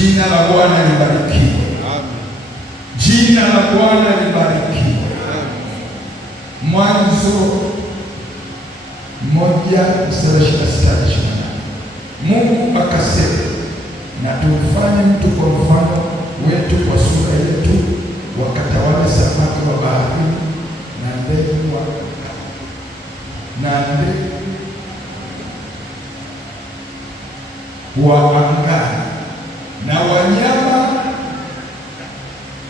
Jina la Bwana libarikiwe. Jina la Bwana libarikiwe. Mwanzo 1:26. Mungu akasema, na tumfanye mtu kwa mfano wetu, kwa sura yetu, wakatawale samaki wa baharini na ndege wa angani na wanyama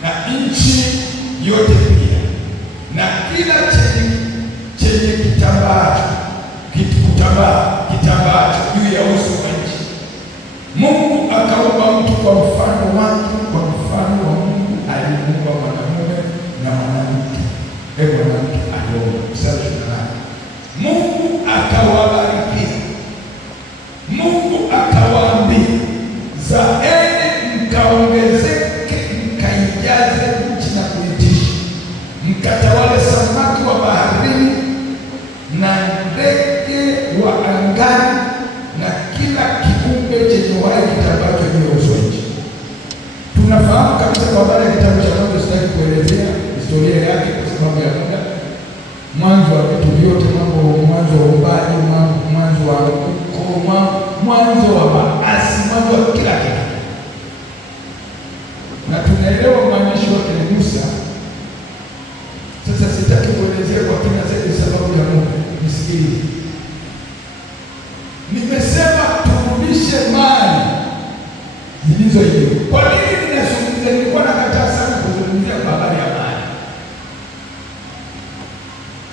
na nchi yote pia, na kila chenye kitambaacho juu ya uso wa nchi. Mungu akaumba mtu kwa mfano wake, kwa mfano wa Mungu alimuumba mwanamume na mwanamke. Mwanamke aliomba. Mstari 28. Mungu akawabarikia. Mungu akawaambia, zaeni mkaongezeke, mkaijaze nchi na kuitisha, mkatawale samaki wa baharini na ndege wa angani na kila kiumbe chenye uhai kitambacho juu ya uso wa nchi. Tunafahamu kabisa kwa habari ya kitabu cha Mwanzo, sitaki kuelezea historia yake kwa sababu ya muda. Mwanzo wa vitu vyote, mwanzo wa uumbaji, mwanzo wa ukoma, mwanzo wa maasi, mwanzo wa kila kitu. Na tunaelewa mwandishi wake ni Musa. Sasa sitaki kuelezea kwa kina zaidi sababu ya muda. Nisikilize. Nimesema turudishe mali zilizoibiwa. Kwa nini ninazungumzia? Nilikuwa nakataa sana kuzungumzia habari ya mali,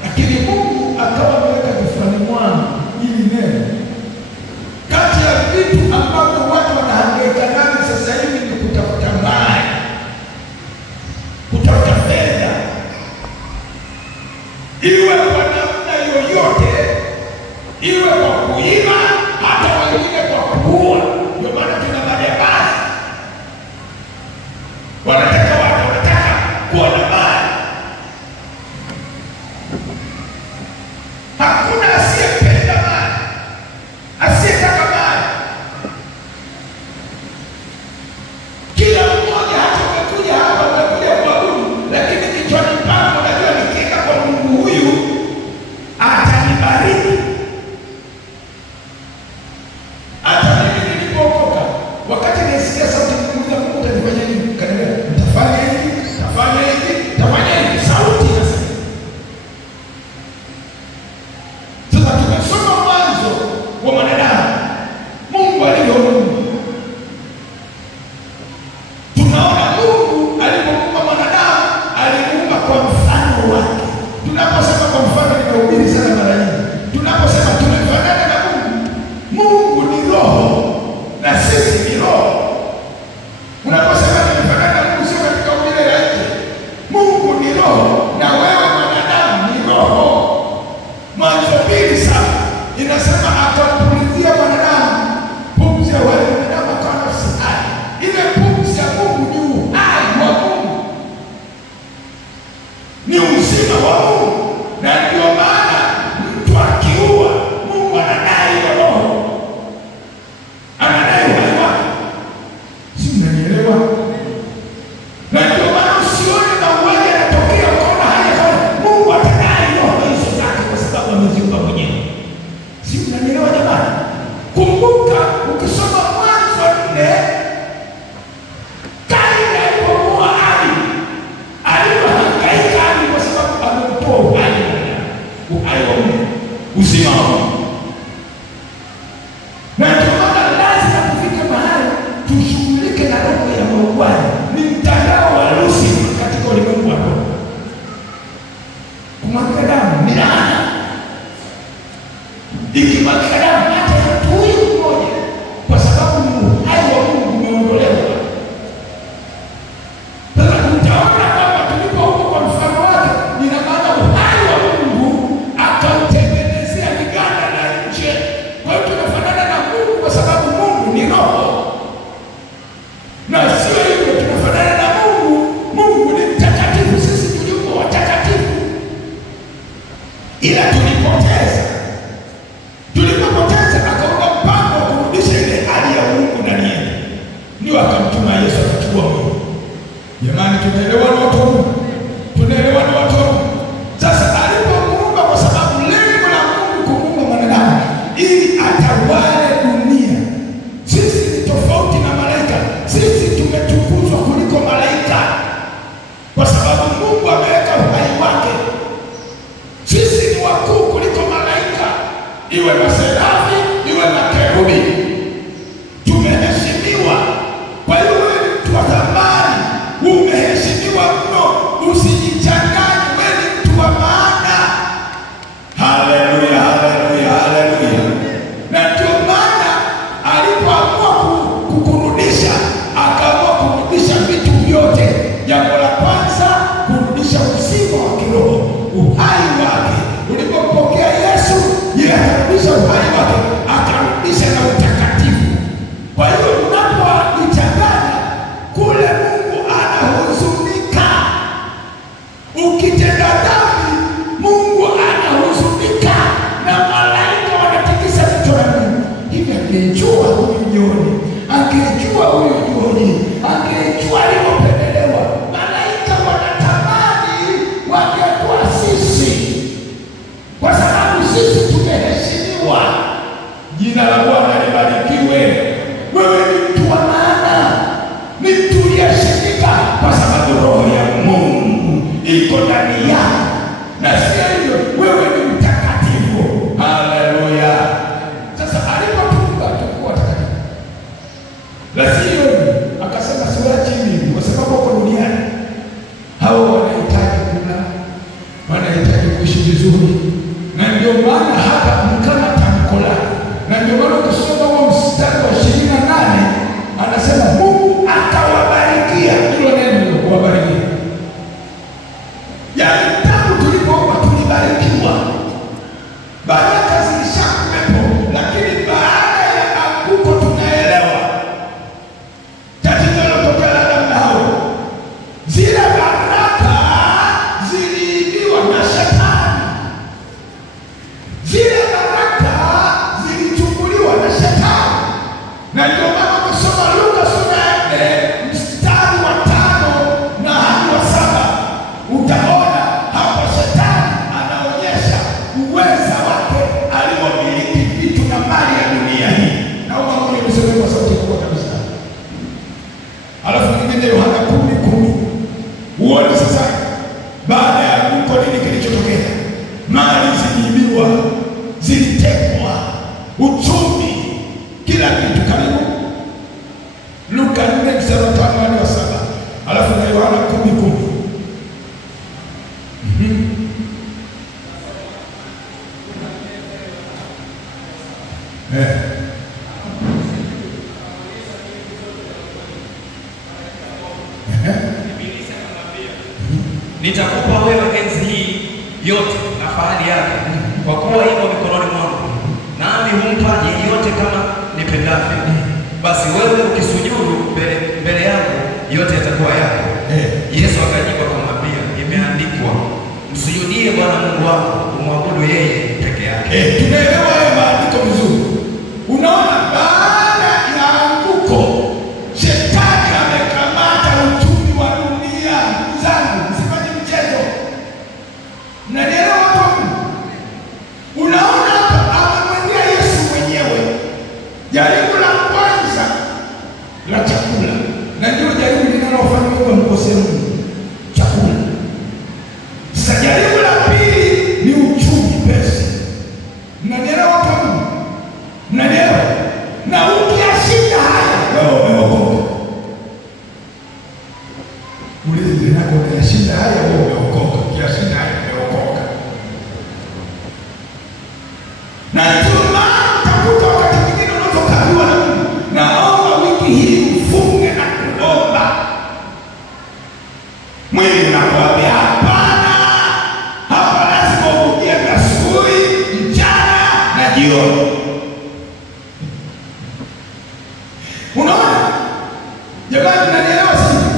lakini Mungu akawa ameweka kifuani mwangu ili neno, kati ya vitu ambavyo watu wanahangaika navyo sasa hivi ni kutafuta mali, kutafuta fedha, iwe kwa namna yoyote, iwe kwa kuiba, hata wengine kwa kuua. Ndio maana tuna madebasi. ndio akamtuma Yesu akachukua mwili. Jamani, tunaelewana watu wangu? Tunaelewana watu wangu? Sasa alipomuumba, kwa sababu lengo la Mungu kumuumba mwanadamu ili atawale dunia. Sisi ni tofauti na malaika. Sisi tumetukuzwa kuliko malaika kwa sababu Mungu ameweka uhai wake. Sisi ni wakuu kuliko malaika, iwe maserafi, iwe makerubi. Tumeheshimiwa. Kwa hiyo wewe ni mtu wa thamani, umeheshimiwa mno. Usijichanganye, wewe ni mtu wa maana. Haleluya, haleluya, haleluya. Na ndio maana alipoamua kukurudisha, akaamua kurudisha vitu vyote. Jambo la kwanza, kurudisha uzima wa kiroho, uhai wake. Ulipopokea Yesu, yeye akarudisha uhai wake, akarudisha na utakatifu. Kwa hiyo unapojichanganya kule, Mungu anahuzunika. Ukitenda dhambi, Mungu anahuzunika na malaika wanatikisa vichwa vyao. Hivi angejua huyu jioni, angejua huyu jioni, angejua alipopendelewa. Malaika wanatamani wangekuwa sisi, kwa sababu sisi tumeheshimiwa. Jina la Bwana libarikiwe. Wewe ni mtu wa maana, ni mtu uliyeshimika, kwa sababu roho ya Mungu iko ndani yako. Na sio hivyo, wewe ni mtakatifu. Haleluya. Sasa alipotuumba tukuwa takatifu, lazima akasema siwachi mimi, kwa sababu wako duniani hao wanahitaji kula, wanahitaji kuishi vizuri. Na ndio maana hapa mkana tamko lake. Na ndio maana ukisoma huo mstari wa 28 anasema Mungu akawabarikia. Hilo neno kuwabarikia, yaani tangu tulipoomba tulibarikiwa. Baraka zilishakuwepo, lakini baada ya anguko tunaelewa tatizo lilotokea la Adamu na Hawa. Zile baraka ziliibiwa na Shetani. Zile baraka zilichukuliwa na Shetani. Na ndio maana ukisoma Luka sura ya 4 mstari wa 5 na hadi wa 7 utaona hapa Shetani anaonyesha uweza wake aliomiliki vitu na mali ya dunia hii. Na unaona nimesema kwa sauti kubwa kabisa. Alafu nyingine Yohana 10:10. Uone sasa baada ya anguko nini kilichotokea. Mali ziliibiwa, zilitekwa, uchumi, kila kitu. Karibu Luka 4 mstari wa 5 hadi wa 7. Alafu na Yohana 10:10. Nitakupa wewe enzi hii yote na fahari yake, kwa kuwa imo mikononi mwangu, nami humpa yeyote kama nipendavyo. Basi wewe ukisujudu mbele yangu, yote yatakuwa yako. Yesu akajibu akamwambia, imeandikwa, msujudie Bwana Mungu wako, umwabudu yeye peke yake. Tumeelewa haya maandiko vizuri. Unaona, baada ya anguko Shetani amekamata uchumi wa dunia. Ndugu zangu, msifanye mchezo. Mnanielewa hapo? Unaona hapa amemwendea Yesu mwenyewe. Jaribu la kwanza la chakula, na ndio jaribu linalofanya wewe mkose Mungu, chakula. Sasa jaribu la pili ni uchumi, pesa. Mnanielewa hapo? Mnanielewa? Na ukiyashinda haya, wewe umeokoka. Ulize nako ukiyashinda haya, wewe umeokoka. Ukiyashinda haya, umeokoka. Na ndio maana utakuta wakati mwingine unapokabiliwa na Mungu, naomba wiki hii ufunge na kuomba. Mwili unakuambia hapana, hapa lazima uje asubuhi, mchana na jioni. Unaona? Jamani, mnanielewa sisi?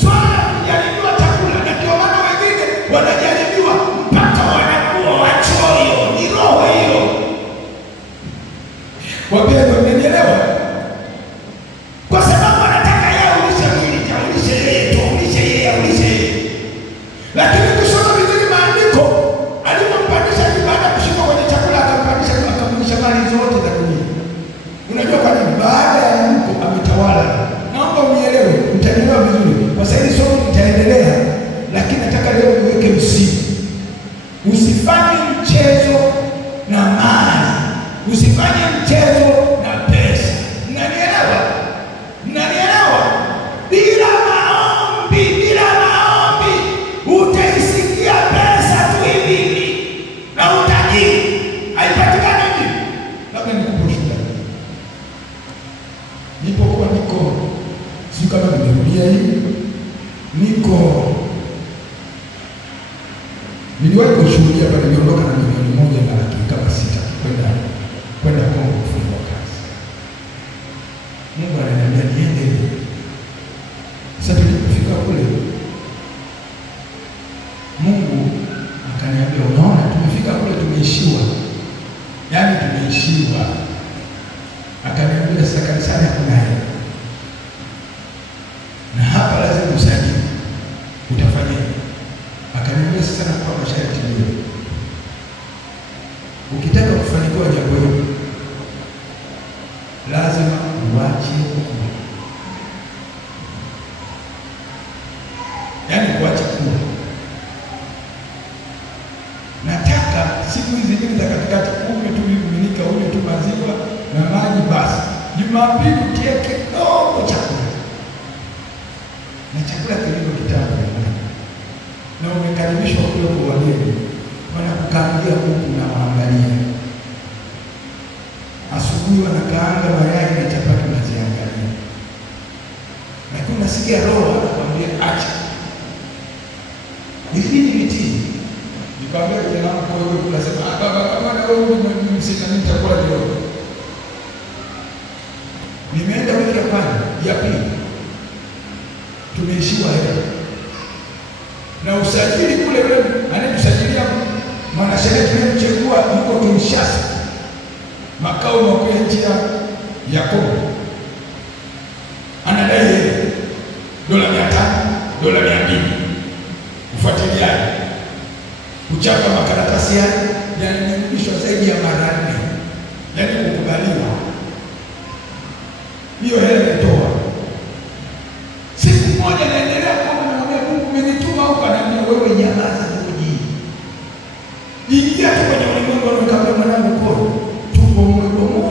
Swala la kujaribiwa chakula, na ndio maana wengine wanajaribiwa mpaka wanakuwa wachoyo. Ni roho hiyo. Wapendwa, mnanielewa? Kwa sababu wanataka niko si kama nimerudia hii, niliwahi kushuhudia pale, niliondoka na milioni 1.6 kwenda Kongo kufanya kazi. Mungu ananiambia niende. Sasa tulipofika kule, Mungu akaniambia, unaona tumefika kule tumeishiwa. Yaani tumeishiwa. Akaniambia sasa kanisani hakuna hela. Na hapa lazima usajili. Utafanya. Akaniambia sasa nakupa masharti leo. Ukitaka kufanikiwa jambo hili, lazima uache kula. Yaani kuacha kula. Nataka siku hizi nyingi za katikati ume tu vimiminika, ume tu maziwa na maji basi. Jumapili utie kidogo chakula. Na chakula kilivyo kitamu. Na umekaribishwa kule kwa wageni. Wanakukaangia huku na waangalia. Asubuhi wanakaanga mayai na chapati unaziangalia. Lakini unasikia roho anakuambia acha. Hivi ni vitii. Nikamwambia kijana wangu kwa hiyo tunasema baba kama na wewe msina nitakula leo. Nimeenda wiki ya kwanza, ya pili. Tumeishiwa hela. Na usajili kule anayetusajilia mwanasheria tunayemchagua yuko Kinshasa, makao makuu ya nchi ya Kongo. Anadai $500, $200 ufuatiliaji, kuchapa makaratasi yake yanarudishwa zaidi ya mara 4, yaani kukubaliwa. Hiyo hela imetoa. Siku moja naendelea kwa Mungu umenituma huko, ananiambia wewe nyamaza uji. Ingia tu kwenye ulimwengu na nikamwambia mwanangu kwa tupo mmoja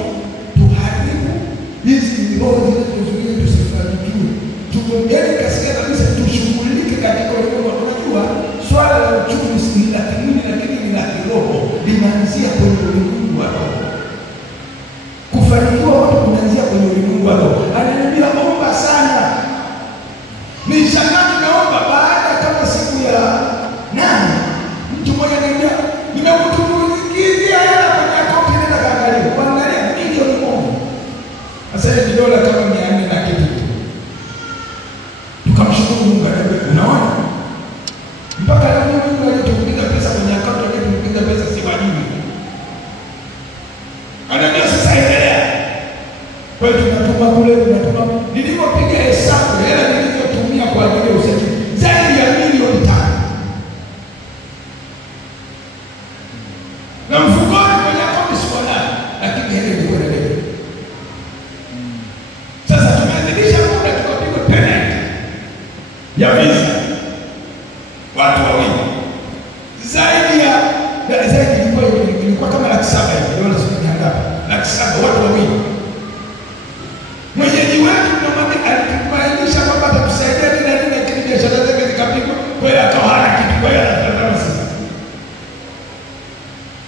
tuharibu hizi roho zinazozuia tusifanikiwe. Tupongeni kasikia kabisa tushughulike katika ulimwengu. Unajua swala la uchumi si la kimwili lakini ni la kiroho, linaanzia kwenye ulimwengu wa roho. Kufanikiwa watu kunaanzia kwenye ulimwengu wa roho. Ananiambia omba sana. Nishangaa naomba baada kama siku ya 8 mtu mmoja ananiambia nimekutumikizia hela kwenye akaunti nenda kaangalia. Kuangalia milioni 1. Sasa ni dola kama 400 na kitu. Tukamshukuru Mungu, ananiambia unaona? Mpaka leo Mungu alitupiga pesa kwenye akaunti yake, tupiga pesa si wajui. Ananiambia sasa endelea. Kwa hiyo tunatuma kule, tunatuma. Nilipopiga hesabu hela nilizotumia kwa ajili ya usajili zaidi ya milioni 5. Na mfukoni kwenye akaunti sikuona, lakini hela ilikuwa inaendelea. Sasa tumeadhimisha muda tukapigwa penalty ya visa. Watu wawili. Zaidi ilikuwa kama 700 hivi. Dola sio ngapi? 700 watu wawili. Mwenyeji wetu tunamwambia alituainisha kwamba atatusaidia nini lakini biashara zake zikapigwa. Kwa hiyo akawana kitu, kwa hiyo anataka sisi.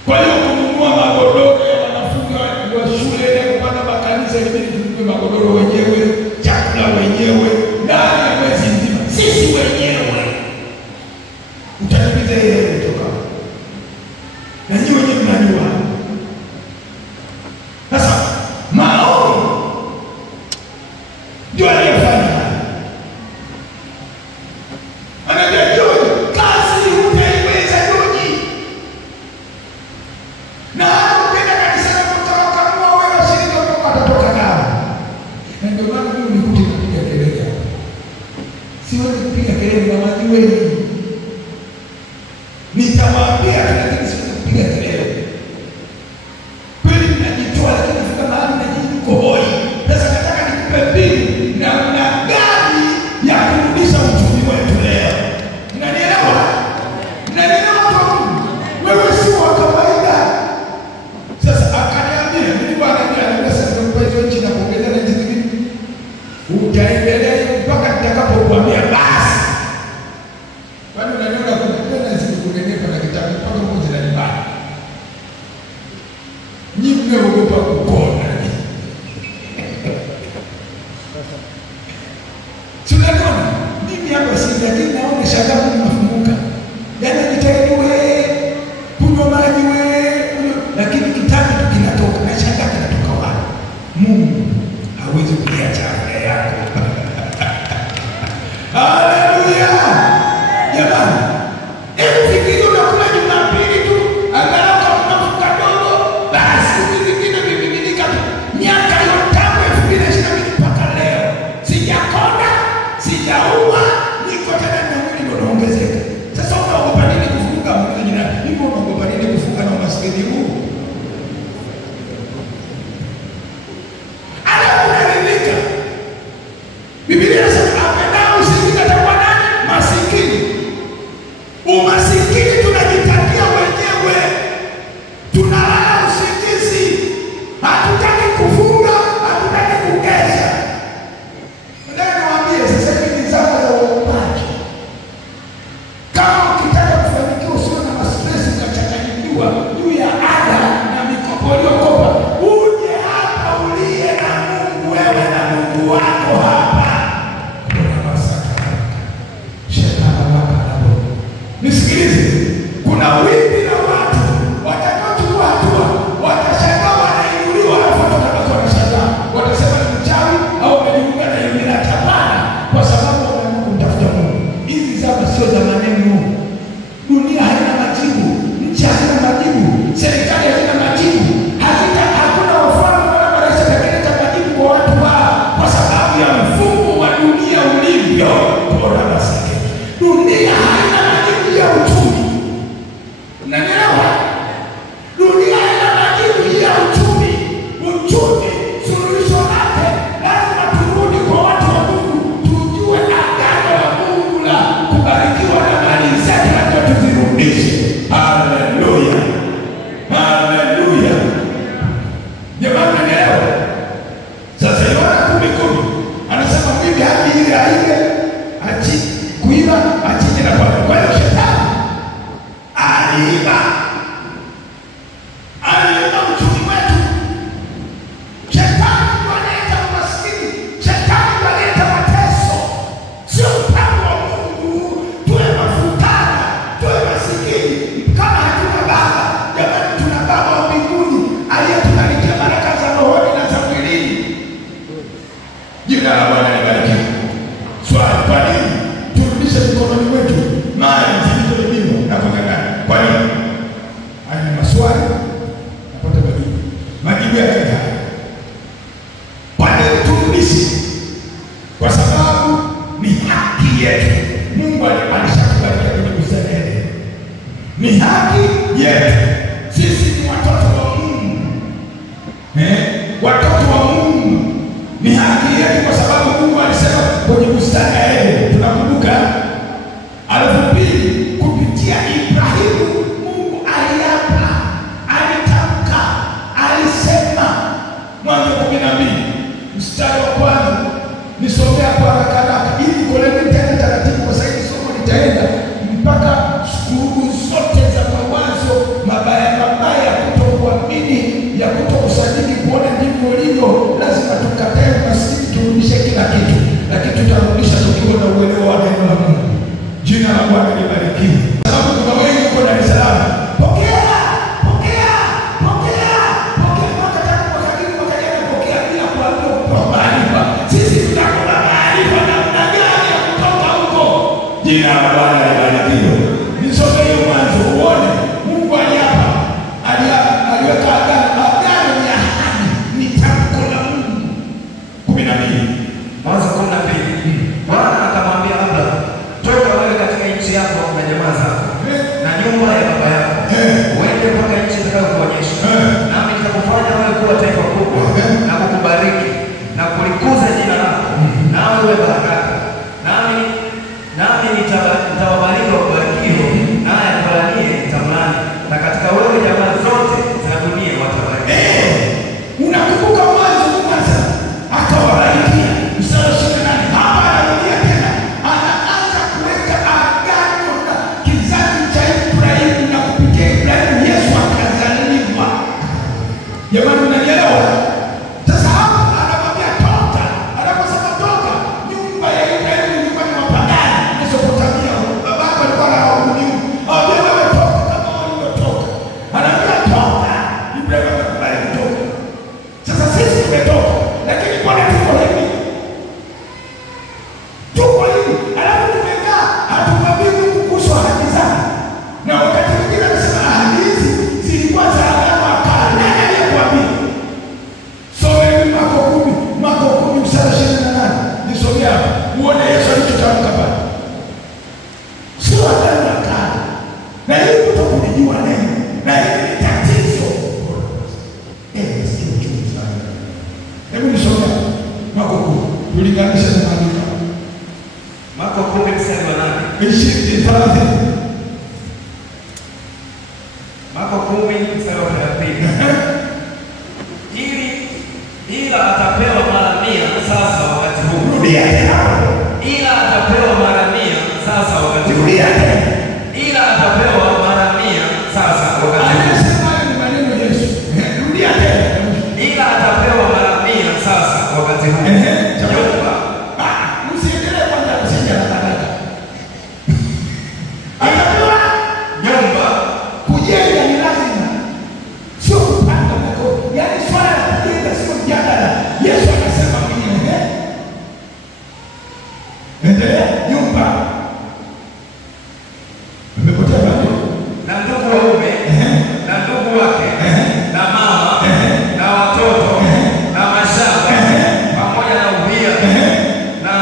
Kwa hiyo kununua magodoro ya wanafunzi wa shule na kupanda makanisa ilibidi tununue magodoro wenyewe, chakula wenyewe, ndani ya mwezi mzima. Sisi wenyewe. Utanipiza ile kutoka. Na nyinyi wenyewe mnajua. Sasa maono ndio aliyofanya. Anambia George, kazi utaiweza George. Na ukenda kanisa kutoka kama wewe shirika kwa atatoka nao. Na ndio maana mimi nikuti kupiga kelele. Siwezi kupiga kelele na watu wengi. Nitawaambia lakini siwezi kupiga kelele. Kweli ninajitoa lakini nafika mahali najiko hoi. Sasa nataka nikupe mbili namna gani ya kurudisha uchumi wetu leo. Unanielewa? Unanielewa tu? Wewe si wa kawaida. Sasa akaniambia mimi bwana sasa kwa hizo nchi na kuongeza na nchi nyingine. Utaendelea mpaka nitakapokuambia basi. Kwani unaniona kuna zikunenepa na kitabu mpaka mmoja na nyumbani. Nyinyi mmeogopa kukona. Tunaona mimi hapa si lakini naona shagamu inafunguka. Yaani nitaenda wewe kunywa maji wewe, lakini kitabu tu kinatoka na shanga kinatoka wapi? Mungu hawezi kuacha afya yako. Haleluya. Jamani, hebu fikiri unakula Jumapili tu, angalau kama unafuka dogo, basi zingine vimiminika tu. Miaka yote tangu 2022 mpaka leo sijakonda, sijauma, niko tena na mwili ndio unaongezeka. Sasa unaogopa nini kufunga mwili na hivyo unaogopa nini kufunga na umaskini huu? Alafu unaridhika. Biblia inasema apendao usingizi atakuwa nani? Masikini. Umasikini tunajitakia wenyewe. Tunalala usingizi. Hatutaki kufunga, hatutaki kukesha. Nataka niwaambie sasa hivi ni zama za uombaji. Kama ukitaka kufanikiwa usiwe na stress ukachanganyikiwa juu ya ada na mikopo uliyokopa, uje hapa ulie na Mungu, wewe na Mungu wako hapa. Nisikilize, kuna wimbi la watu watakaochukua hatua, watashangaa wanainuliwa, alafu watabaki wanashangaa, watasema ni mchawi au wamejiunga na Illuminati. Hapana, kwa sababu wameamua kumtafuta Mungu. Hizi zama sio za maneno. Dunia haina majibu, nchi haina majibu, serikali haina majibu, hakuna wafalme wala marais atakayeleta majibu kwa watu wao, kwa sababu ya mfumo wa dunia ulivyo. Bora basi, dunia haina majibu ya uchumi. Unanielewa? Dunia haina majibu ya uchumi. Uchumi suluhisho lake lazima turudi kwa watu wa Mungu, tujue agano la Mungu la kubarikiwa na mali zetu na tuzirudishe. Haleluya. Haleluya. Jamani, unanielewa? Sasa Yohana 10:10 anasema mimi hadi ile aile achi kuiba achinje na kwa hiyo shetani aliiba uchumi wetu. Shetani ndio analeta umaskini, shetani ndio analeta mateso. Sio mpango wa Mungu tuwe mafutana, tuwe masikini kama hatuna baba. Jamani, tuna baba wa mbinguni aliyetubarikia baraka za rohoni na za mwilini. Jina la Bwana libarikiwe. Swali, kwa nini turudishe mikononi mwetu mali zilizoibiwa na kung'ang'ana? Kwa nini? Haya ni maswali napata majibu. Majibu yake haya. Kwa nini turudishe? Kwa sababu ni haki yetu. Mungu alishatubariki kwenye bustani ya Edeni. Ni haki yetu. Sisi ni watoto wa Mungu. Watoto wa Mungu. Ni haki yetu kwa sababu Mungu alisema kwenye bustani ya Edeni. Tunakumbuka? Alafu pili, kupitia Ibrahimu Mungu aliapa, alitamka, alisema. Mwanzo 12 mstari wa kwanza. Nisomea kwa haraka ili koleni tena taratibu, kwa sababu somo litaenda mpaka shughuli zote za mawazo mabaya mabaya, kutokuamini, ya kutokusadiki, kuona ndivyo ulivyo. Lazima tukatae maskini, turudishe kila kitu, lakini tutarudisha tukiwa na uelewa wa neno la Mungu. Jina la Bwana libarikiwe. Sababu kuna wengi huko Dar es Salaam, pokea mpaka tangu mwaka jana pokea bila kuambiwa kwa maarifa. Sisi tutakula maarifa namna gani ya kutoka huko? Jina la Bwana libarikiwe. Nisome hiyo Mwanzo uone Mungu aliapa, aliweka agano ya ahadi, ni tamko la Mungu. 12 Mwanzo 12. Bwana akamwambia Abraham, toka wewe katika nchi yako na jamaa zako na nyumba ya baba yako, uende mpaka nchi nitakayokuonyesha, nami nitakufanya wewe kuwa taifa kubwa na kukubariki na kulikuza jina lako, nawe uwe baraka. Nami nitawabariki wakubarikio, naye akulaniye nitamlani, na katika wewe jamaa zote za dunia watabarikiwa. Unakumbuka Mwanzo kwanza akawabarikia. Mstari 28 hapa anarudia tena, anaanza kuweka agano na kizazi cha Ibrahimu, na kupitia Ibrahimu Yesu akazaliwa. Jamani, unanielewa? Sasa hapa anamwambia toka, anaposema uone Yesu alichotamka pale. Sio agano la kale. Na hili kutokulijua neno. Na hili ni tatizo. Sio chungu sana. Hebu nisome Marko 10. Tulinganisha na maandiko. Marko 10 mstari wa 8. 20:30. Marko 10 mstari wa 30. Ila atapewa mara 100 sasa wakati huu. Rudia tena. Ila atapewa mara 100 sasa wakati huu. Rudia tena. Ila atapewa mara 100 sasa wakati huu. Anasema ni maneno ya Yesu. Rudia tena. Ila atapewa mara 100 sasa wakati huu. Nyumba. Msiendelee kwanza msije na sadaka. Atapewa nyumba. Kujenga ni lazima. Sio kupanga mako. Yaani swala la kujenga sio mjadala. Yesu anasema mwenyewe. Endelea nyumba. Umepotea bado? Na ndugu waume, na ndugu wake, na mama, na watoto, na mashamba, pamoja na ubia, na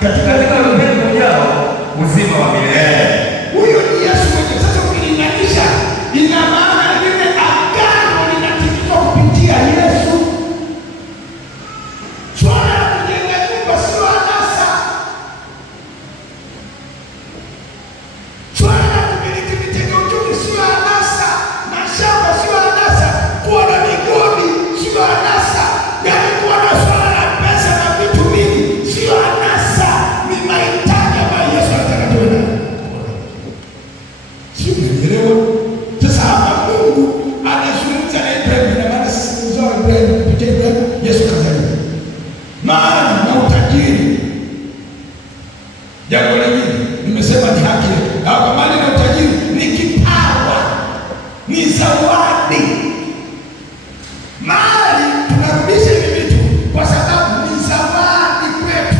katika ulimwengu ujao uzima wa milele. Huyo ni Yesu mwenyewe. Sasa ukilinganisha, ina maana lile agano linatimizwa kupitia Yesu. Swala la kujenga nyumba sio anasa. Swala la kumiliki vitega uchumi sio anasa. Mashamba sio anasa. Kuwa na migodi sio anasa. Yaani kuwa na swala la pesa na vitu vingi sio anasa. Ni mahitaji ambayo Yesu anataka tuwe nayo. Sio unaelewa? Sasa hapa Mungu anazungumza na Ibrahimu, na maana sisi uzao wa Ibrahimu kupitia Ibrahimu Yesu kazaliwa. Maana na utajiri. Jambo lingine nimesema ni haki. Hapa mali na utajiri ni kipawa. Ni zawadi. Mali tunarudisha hivi vitu kwa sababu ni zawadi kwetu.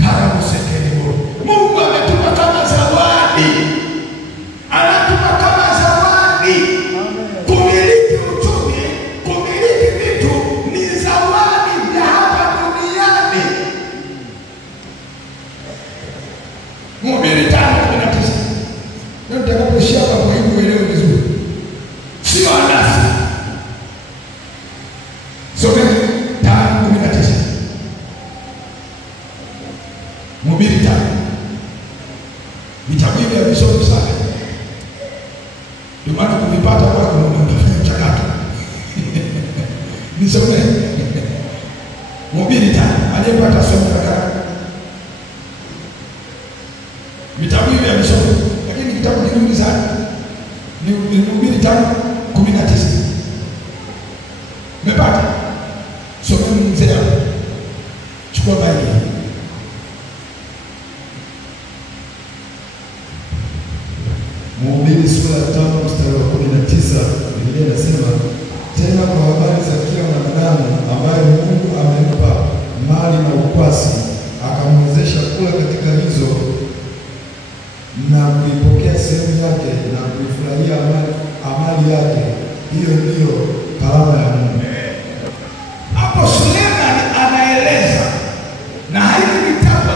Karamu sekeni Mungu ametupa kama zawadi. Anatupa kama zawadi. Kumiliki uchumi, kumiliki vitu ni zawadi vya hapa duniani. Mhubiri 5:19. Ndio nitakapoishia hapa kwa hiyo uelewe vizuri. Sio anasa. Someni 5:19. Mhubiri 5. Vitabu hivi havisomi sana. Ndio maana kuvipata kwako unafanya mchakato. Nisomee. Mhubiri 5. Aliyepata somo kaka. Vitabu hivi havisomi. Lakini kitabu kizuri sana. Ni Mhubiri 5:19. Umepata? Someni mzee. Chukua Biblia. Mhubiri sura ya 5 mstari wa 19, Biblia inasema, tena kwa habari za kila mwanadamu ambaye Mungu amempa mali na ukwasi, akamwezesha kula katika hizo na kuipokea sehemu yake na kuifurahia amali yake, hiyo ndiyo karama ya Mungu. Hapo Suleiman anaeleza na hiki kitabu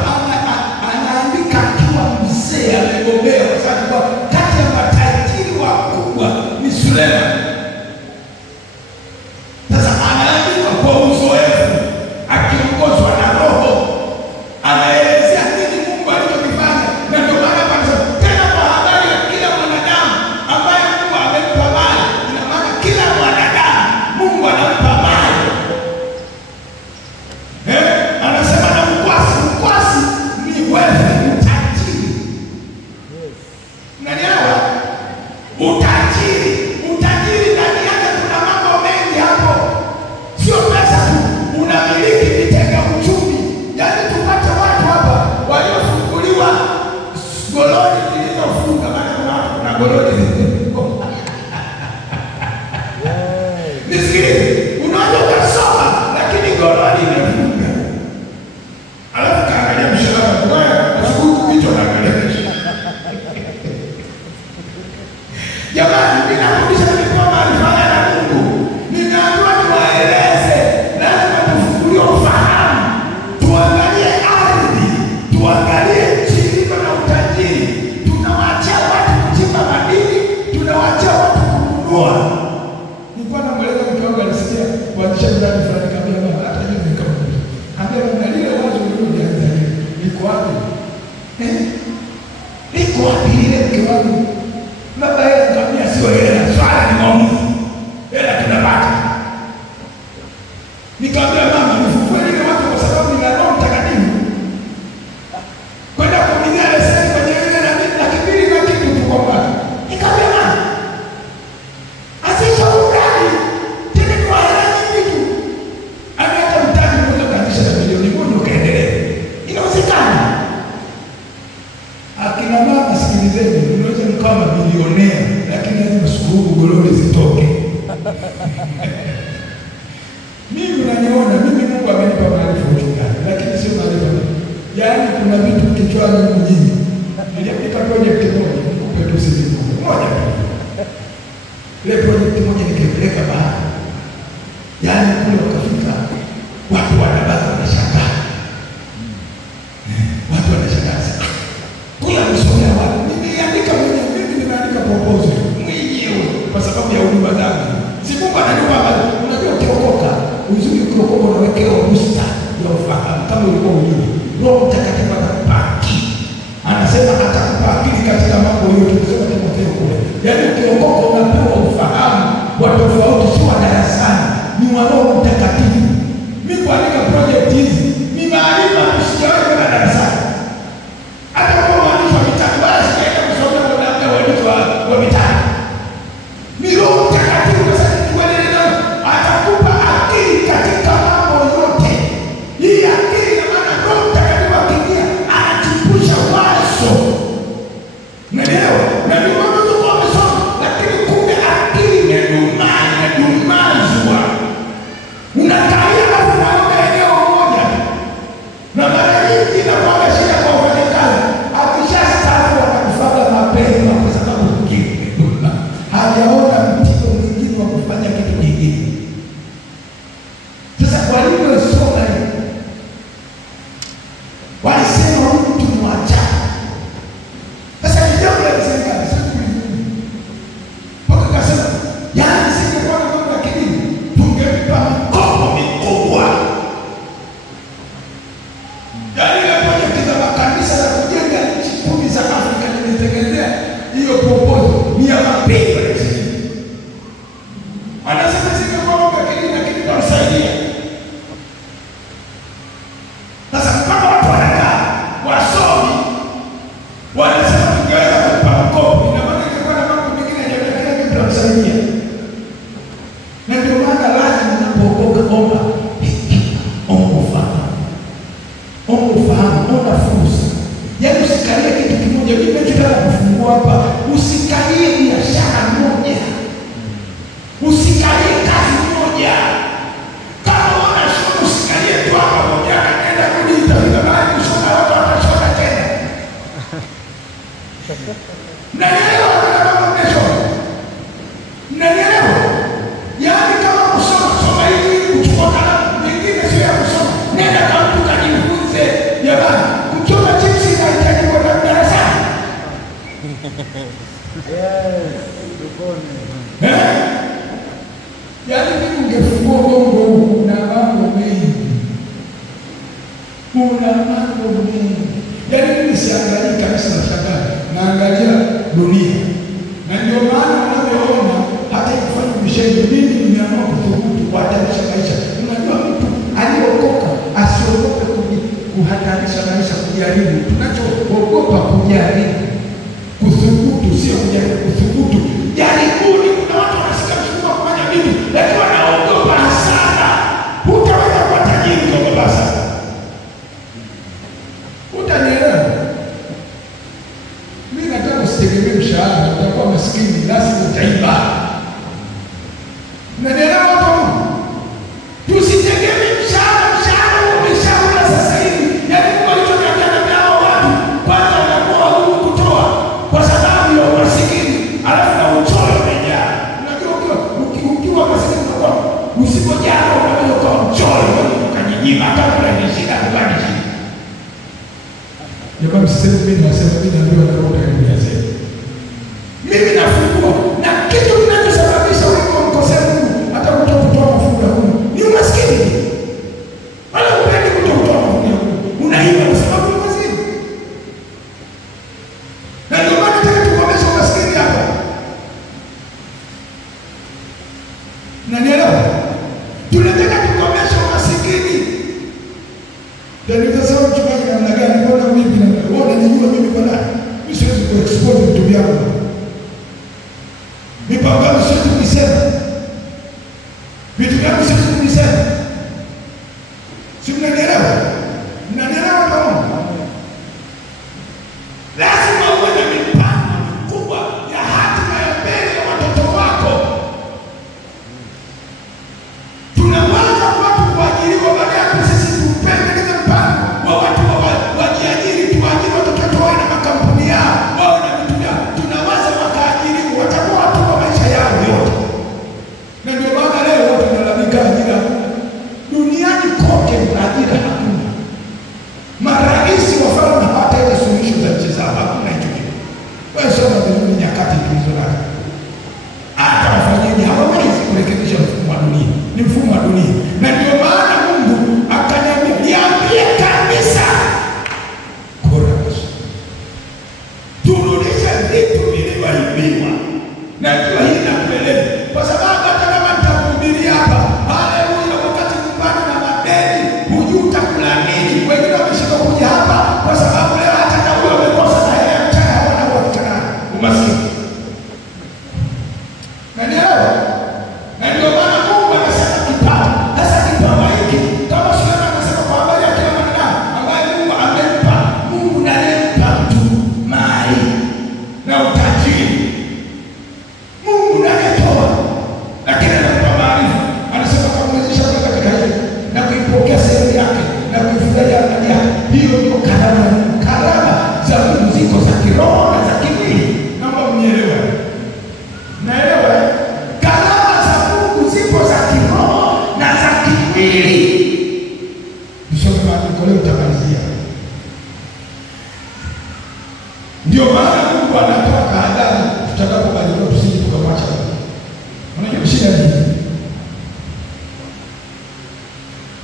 anaandika akiwa mzee amegombea, kwa sababu kati ya matajiri wakubwa ni Suleiman. Sasa anaandika kwa uzoefu akiongozwa na Roho, anaelezea nini Mungu alichokifanya, na ndio maana anasema tena kwa habari ya kila mwanadamu ambaye Mungu amempa mali. Ina maana kila mwanadamu Mungu anampa mali. tuangalie nchi ilivyo na utajiri. Tunawaachia watu kuchimba madini, tunawaachia watu kununua. Nilikuwa namweleza mke wangu alisikia kuanzisha mradi fulani, kabla mama hata hiyo nikamwambia. Ambia na lile wazo lililoanza leo. Liko wapi? Liko wapi ile mke wangu? Baba yeye akamwambia sio hela, swala ni maumivu. Hela tunapata. Nikamwambia mama, nifufue ile watu kwa sababu ni Roho Mtakatifu. Kwenda kuongea leseni kwenye ile na mimi lakini na kitu tu kwa watu. Nikamwambia mama, asisha uradi. Tena kwa hela nyingi tu. Hata mtaji mmoja kanisha na milioni moja ukaendelea. Inawezekana. Akina mama sikilizeni, unaweza mkawa mabilionea lakini lazima sukuru golole zitoke. Mimi unaniona, mimi Mungu amenipa maarifa uchungaji, lakini sio maarifa. Yaani kuna vitu kichwani mjini. Niliandika project moja, nikupe tu sisi moja. Ile project moja nikipeleka bahari. Yaani kule ukafika watu wanabaki wanashangaa. Watu wanashangaa sana. Kula msomea watu. Niliandika mwenyewe, mimi nimeandika proposal mwenyewe kwa sababu ya huduma zangu. Si Mungu ananipa habari. Unajua ukiokoka, uzuri ukiokoka unawekewa booster ya ufahamu kama ulikuwa ujui. Roho Mtakatifu atakupa akili. Anasema atakupa akili katika mambo yote. Kusema Timotheo kule. Yaani ukiokoka unapewa ufahamu wa tofauti, si wa darasani, ni wa Roho Mtakatifu. Mimi kuandika project hizi ni maarifa tusijawahi kwenda darasani. Hata kama mwandishi wa vitabu basi naenda kusomea kwa labda mwandishi wa vitabu. Ni Roho Mtakatifu kwa sababu tuendelee nao. Atakupa akili katika mambo yote. Hii akili na maana Roho Mtakatifu akiingia anachipusha wazo. Unaelewa? Na ni mambo tu kwa masomo, lakini kumbe akili inadumazwa. Unakalia hapo na eneo moja. Na mara nyingi inakuwa shida kwa wafanyakazi. Akishastaafu anakufuata mapema kwa sababu hajaona mtindo mwingine wa kufanya kitu kingine. Sasa walivyosoma walisema huyu mtu ni wachafu. Sasa ni jambo la serikali, sio kulimu. Mpaka kasema, yaani singekuwa na mambo ya kidini, tungempa mikopo mikubwa. Yaani ile project za makanisa ya kujenga nchi 10 za Afrika nimetengenezea hiyo proposal ni ya mapigo. Anasema singekuwa mambo ya kidini lakini tutasaidia. Sasa mpaka watu wanakaa wasomi wanasema tungeweza kupa mkopo, ina maana ingekuwa na mambo mengine ya jamii kile tutamsaidia. Na ndio maana lazima unapookoka omba hekima, omba ufahamu, omba fursa. Yaani usikalie kitu kimoja. Mimi nataka kufungua hapa, usikalie biashara moja. Usikalie kazi moja. Kama unashona usikalie tu hapa moja, nenda kuni itafika mahali kushona watu watashona tena. Mnanielewa kama mmeshona? Mnanielewa? Yaani kama kusoma, soma hivi, kuchukua kalamu, nyingine sio ya kusoma. Nenda kama mtu kajifunze. Jamani, kuchoma chipsi inahitaji kwenda darasani. Yaani mimi ungefungua bongo huu na mambo mengi. Kuna mambo mengi. Yaani mimi siangalii kabisa na shangaa. Naangalia dunia. Na ndio maana unavyoona hata ikifanya misheni mimi nimeamua kuthubutu kuhatarisha maisha. Unajua mtu aliokoka asiogope kuhatarisha maisha, kujaribu. Tunachoogopa kujaribu. Kuthubutu sio kujaribu, kuthubutu. Jaribuni. Kuna watu wanasikia mshukuma kufanya vitu lakini wanaogopa sana. Hutaweza kuwa tajiri kuogopa sana. Utanielewa? Mimi nataka usitegemee mshahara, utakuwa maskini, lazima utaiba. Unanielewa hapo? Tusitegemee mshahara umeshaula sasa hivi. Yaani kwa hicho kiasi hao watu kwanza wanakuwa wagumu kutoa kwa sababu ya umasikini, alafu na uchoyo umejaa. Unajua ukiwa masikini unakuwa usipojaa unaweza kuwa mchoyo, ukajinyima hata kula ni shida kubadilisha. Jamani, msiseme mimi nasema, mimi naambiwa na Roho Mtakatifu. Mimi nafungua na kitu kinachosababisha wewe umkosee Mungu hata kutokutoa mafungu ya Mungu ni umaskini. Wala upendi kutokutoa mafungu ya Mungu. Unaiba kwa sababu ya umaskini. Na ndio maana nataka tukomeshe umaskini hapa. Unanielewa? Tunataka tukomeshe umaskini. Ndio nitasema mchungaji namna gani, mbona mimi na wewe unanijua mimi kwa nani? Mimi siwezi kuexpose vitu vyangu. Mipango siwezi kuisema. Vitu vyangu siwezi kuisema. Si mnanielewa? Mnanielewa kama? Lazima uwe na mipango mikubwa ya hatima ya mbele ya watoto wako. Tunawaza watu kuajiriwa baada ya sisi tupendekeze mpango wa watu wajiajiri, tuajiri watoto wetu wawe na makampuni yao, wawe na vitu vyao. Tunawaza wakaajiriwa, watakuwa watu wa maisha yao yote. Na ndio maana leo watu wanalalamika ajira duniani kote, ajira hakuna. Marais wafalme hawataka suluhisho za nchi zao, hakuna hicho kitu. Wewe soma vizuri nyakati tulizo nazo. Hata wafanyaji hawawezi kurekebisha mfumo wa dunia. Ni mfumo wa dunia. Na ndio maana Mungu akaniambia niambie kanisa turudishe vitu vilivyoibiwa. Na ndio hii nakueleza. Kwa sababu hata kama nitakuhubiria hapa, haleluya, wakati nyumbani na madeni, hujui utakula nini. Wengine wameshika kuja hapa kwa sababu leo hata na huyo wamekosa hela ya mchana, hawana kuachana umaskini. Nanielewa? Na ndio maana Mungu anasema kipawa. Sasa kipawa hiki kama Sulemani anasema kwa habari ya kila mwanadamu ambaye Mungu amempa. Mungu ndiye anayempa mtu mali na utajiri. Mungu ndiye anayetoa. Lakini anampa maarifa. Anasema kamwezesha kwenda katika hili na kuipokea sehemu yake na kuifurahia ahadi yake. Hiyo ndio karama. Karama za Mungu ziko za kiroho na za kimwili. Naomba mnielewe. Naelewa? Karama za Mungu zipo za kiroho na za kimwili. Nisome maandiko leo utamalizia. Ndio maana Mungu anatoa tahadhari tutakapobadilika tusije tukamwacha Mungu. Unajua shida ni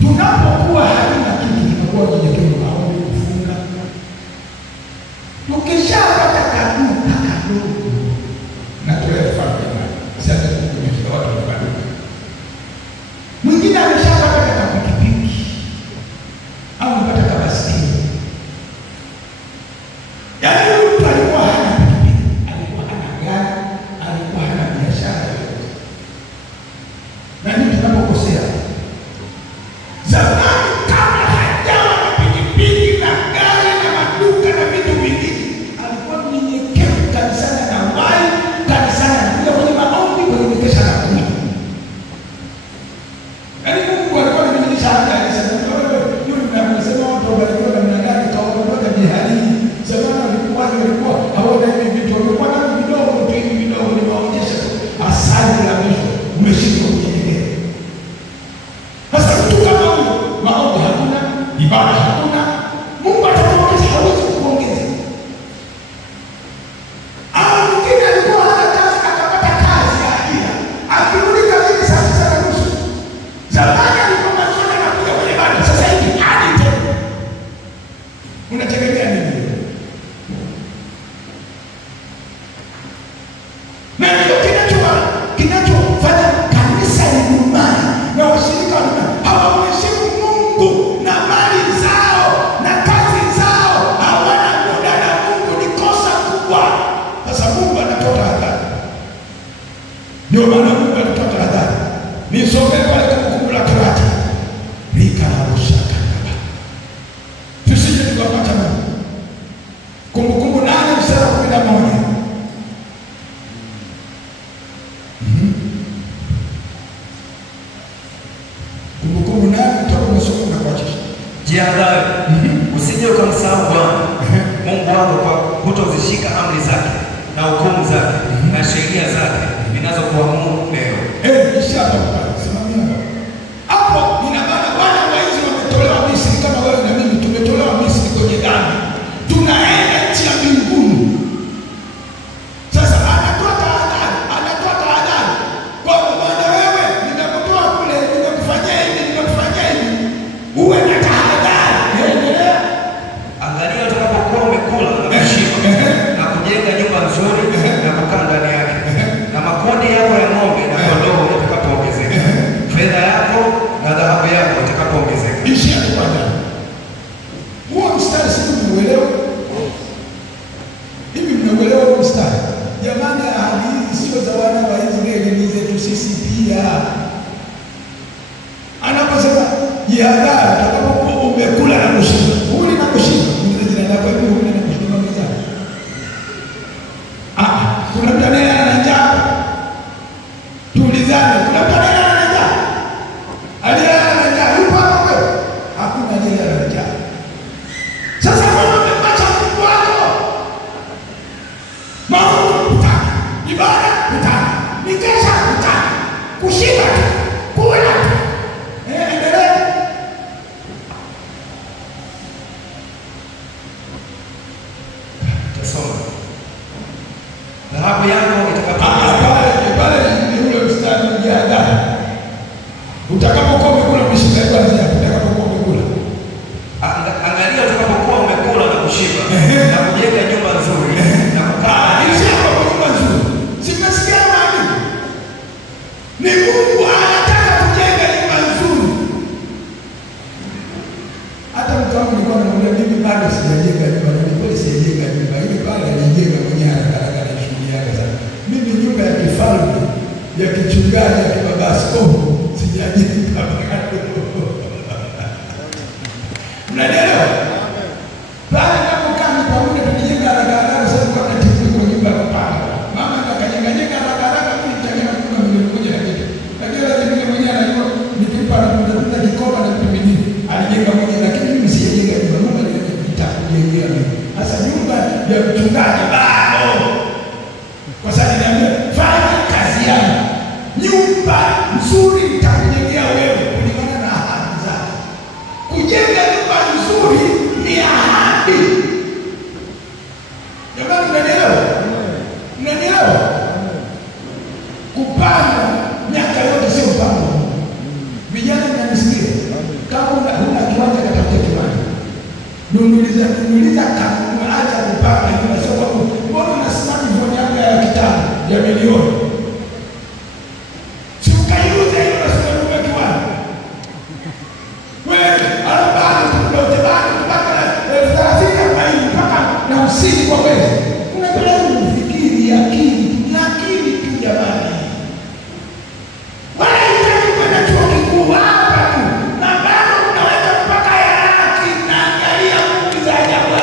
tunapokuwa hatuna kitu tunakuwa tunyenyekevu, maombi, kufunga. Tukishapata kaduka kadogo na tuelewa sasa tunakuja watu wanapaduka. Mwingine ameshapata kama pikipiki au mpata kama basikeli. Yaani mtu alikuwa hana pikipiki, alikuwa hana gari, alikuwa hana biashara yoyote. Na ndio tunapokosea. Zamani kabla hajawa na pikipiki na gari na maduka na vitu vingine, alikuwa mnyenyekevu kanisani na wai kanisani na kwenye maombi, kwenye mikesha na kuja. Yaani Mungu alikuwa ananionyesha hata alisema wewe yule mnamsema watu walikuwa na mnadani kaondoka jihadi. Zamani walikuwa hawana hivi vitu, walikuwa na vidogo tu hivi vidogo, ni maonyesho asali la mwisho umeshindwa kunyenyekea. Sasa mtu kama huyo maombi hakuna, ibada hakuna, Mungu atakuongeza, hawezi kukuongeza. Au mwingine alikuwa hana kazi akapata kazi ya ajira. Akirudi kazini saa 9:30. Zamani alikuwa mwanzoni anakuja kwenye banda, sasa hivi hadi tena. Unategemea nini? Na ndio kinachofanya kanisa lidumani na washirika hawamheshimu Mungu na mali zao na kazi zao, hawana muda na Mungu. Ni kosa kubwa. Sasa Mungu anatoa tahadhari. Ndio maana Mungu anatoa tahadhari. Nisome pale Kumbukumbu la Torati. Tusije tukapata Mungu. Kumbukumbu 8:11. Kumbukumbu 8 tutakusoma na kuacha. Jihadhari, usije ukamsahau Bwana Mungu wako kwa kutozishika amri zake na hukumu zake na sheria zake ninazokuamuru leo. Ishara simamia hapo. Ina maana wana wa Israeli wametolewa Misri kama wewe na mimi tumetolewa Misri kwenye dhambi. Tuna huu mstari sisi tunauelewa. Hivi mnauelewa huu mstari? Jamani, ahadi hizi sio za wana wa Israeli, ni zetu sisi pia. Anaposema jihadhari utakapokuwa umekula na kushiba. Huli na kushiba. Uliza jina lako hivi, huli na kushiba mezani. Kuna mtu anayeana na njaa. Tulizane, kuna mtu anayeana na njaa. Aliyeana na njaa yupo hapo kweli? Hakuna aliyeana na njaa. Sasa wewe umepata Mungu wako. Maombi utaka, ibada utaka, mikesha utaka, kushiba tu, kula tu. Endelea. Tasoma. Dhahabu yako itakapokuwa pale ni ule mstari wa jihadhari. Utakapokuwa umekula kushiba kwanza, utakapokuwa umekula. Angalia utakapokuwa umekula na kushiba na kujenga nyumba nzuri na kukaa nyumba nzuri. Simesikia maandiko. Ni Mungu anataka kujenga nyumba nzuri. Hata mtu wangu nilikuwa namwambia mimi bado sijajenga nyumba, nilikuwa sijajenga nyumba. Ile pale alijenga mwenyewe haraka na shughuli yake sana. Mimi nyumba ya kifalme, ya kichungaji, ya kibaba askofu sijajenga bado. Mnanielewa? Pale napokaa ni pamoja tukijenga haraka sasa kwa katibu kwa nyumba ya kupanga. Mama akajenga haraka mimi nitajenga kwa milioni 1 na kitu. Lakini lazima mwenyewe anajua nikilipa na kutafuta kikoba na vitu vingine. Alijenga mwenyewe lakini mimi sijajenga nyumba. Mama nitakujengea mimi. Sasa nyumba ya mchungaji bado. Kwa sababu niambia fanya kazi yako. Nyumba nzuri nitakujengea wewe kulingana na ahadi zako. Kujenga nyumba nzuri ni ahadi. Jamani, mnanielewa? Mnanielewa? Kupanda miaka yote sio mpango. Vijana mnanisikia? Kama huna kiwanja katafuta kiwanja. Nunuliza kanuni, acha kupanga nyumba sio kwa mbona unasimama hivyo yako ya kitabu ya milioni. Si ukaiuze hiyo na sio nyumba kiwanja. Wewe alabado tunataka mpaka 30 mpaka na 50 kwa mwezi. Unapenda kufikiri akili tu jamani. Wala hitaji kwenda chuo kikuu hapa tu. Na bado unaweka mpaka ya laki na angalia kuuliza ajabu.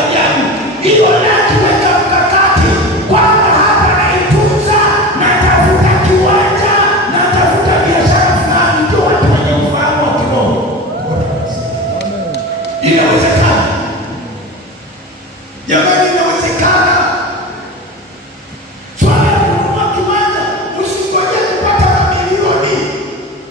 Hiyo laki weka mkakati kwamba hapa naitunza, natafuta kiwanja, natafuta biashara fulani, ndio watu wenye ufahamu wa kiroho. Inawezekana. Jamani, inawezekana. Swala kununua kiwanja, usingoje kupata mamilioni.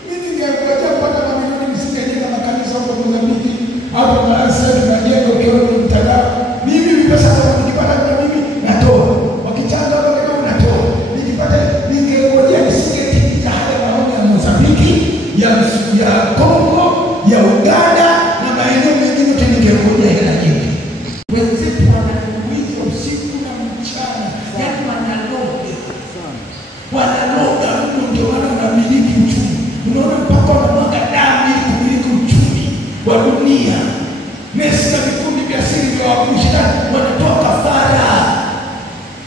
Mimi ningekuja kupata mamilioni nisingejenga makanisa huko Mozambiki. Hapo Malaysia tunajenga ukiona mtandao. Mimi pesa zangu nikipata kwa mimi natoa. Wakichanga hapo kidogo natoa. Nikipata ningekuja nisingetimiza haya maoni ya Mozambiki, ya Kongo, ya Uganda na maeneo mengine ningekuja hela nyingi. Wenzetu wanakuiza usiku na mchana. Yaani wanaloga ndio wanamiliki uchumi. Unaona mpaka wanamwaga damu ili kumiliki uchumi wa dunia. Messi na vikundi vya siri vya wakushitani wanatoa kafara.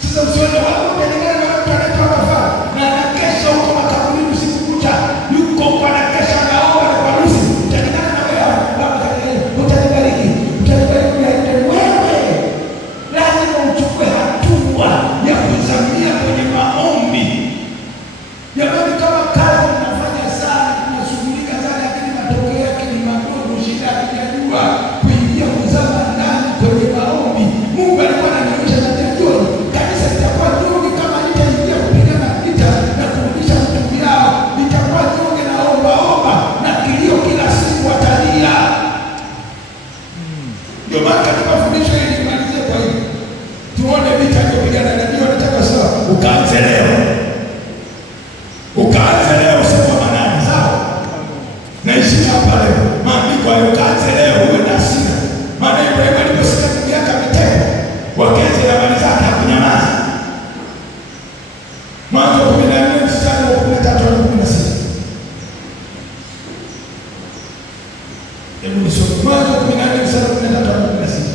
Sasa usione wao utalingana na watu wanatoa kafara. Na anakesha huko makaburini usiku kucha. Yuko kwa anakesha na hao wanaparusi. Utalingana na wewe. Baba utanibariki. Utanibariki wewe. Lazima uchukue hatua ya kuzamia kwenye maombi. Jamani, kama kazi mnafanya sana, tunashughulika sana, lakini matokeo yake ni madogo, shida hakijajua kuingia kuzama ndani kwenye maombi. Mungu alikuwa ananionyesha na jioni kanisa litakuwa nyonge kama litaingia kupigana vita na kurudisha mtumishi yao. Litakuwa nyonge na omba na kilio kila siku watalia. Ndio maana katika fundisho hili nimalizie kwa hiyo. Tuone vita kupigana na ndio nataka sawa. Ukaanze leo. Ukaanze leo sema manani sawa? Naishi hapa leo. Maandiko hayo ukaanze leo uwe na hasira. Maana Ibrahimu aliposikia ndugu yake ametekwa, wakeze na mali zake hakunyamaza. Mwanzo 14 mstari wa 13 hadi 16. Hebu nisome Mwanzo 14 mstari wa 13 hadi 16.